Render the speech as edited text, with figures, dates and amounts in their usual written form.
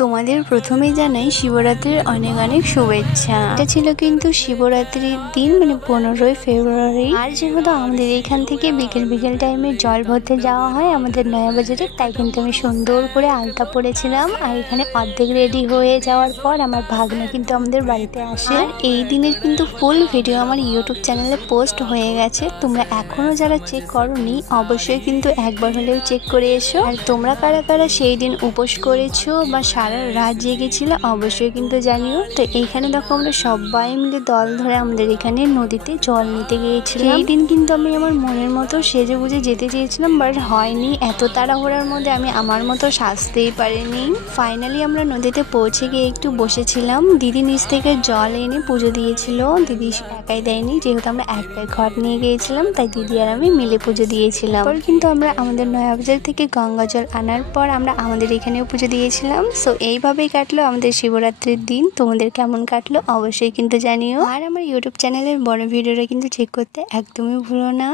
তোমাদের প্রথমেই জানাই শিবরাত্রির অনেক অনেক শুভেচ্ছা। এটা ছিল কিন্তু শিবরাত্রির দিন, মানে 15ই ফেব্রুয়ারি। আর যেহেতু আমাদের এখান থেকে বিকেল বিকেল টাইমে জল ভরতে যাওয়া হয় আমাদের নয়াবাজারে, তাই কিন্তু আমি সুন্দর করে আলতা পরেছিলাম। আর এখানে অর্ধেক রেডি হয়ে যাওয়ার পর আমার ভাগ্নে কিন্তু আমাদের বাড়িতে আসে। আর এই দিনের কিন্তু ফুল ভিডিও আমার ইউটিউব চ্যানেলে পোস্ট হয়ে গেছে। তোমরা এখনো যারা চেক করোনি অবশ্যই কিন্তু একবার হলেও চেক করে এসো। আর তোমরা কারা কারা সেই দিন উপোস করেছো বা সারা রাত জেগেছিল অবশ্যই কিন্তু জানিও। তো এইখানে দেখো আমরা সবাই মিলে দল ধরে আমাদের এখানে নদীতে জল নিতে গিয়েছিলাম। এই দিন কিন্তু আমি আমার মনের মতো সেজে বুঝে যেতে চেয়েছিলাম, বাট হয়নি। এত তাড়াহুড়ার মধ্যে আমি আমার মতো সাজতেই পারিনি। ফাইনালি আমরা নদীতে পৌঁছে গিয়ে একটু বসেছিলাম। দিদি নিচ থেকে জল এনে পুজো দিয়েছিল। দিদি একাই দেয়নি, যেহেতু আমরা একটাই ঘট নিয়ে গিয়েছিলাম, তাই দিদি আর আমি মিলে পুজো দিয়েছিলাম। পর কিন্তু আমরা আমাদের নয়াবাজার থেকে গঙ্গা জল আনার পর আমরা আমাদের এখানেও পুজো দিয়েছিলাম। সো এইভাবেই কাটলো আমাদের শিবরাত্রির দিন। তোমাদের কেমন কাটলো অবশ্যই কিন্তু জানিও। আর আমার ইউটিউব চ্যানেলের বড় ভিডিওটা কিন্তু চেক করতে একদমই ভুলো না।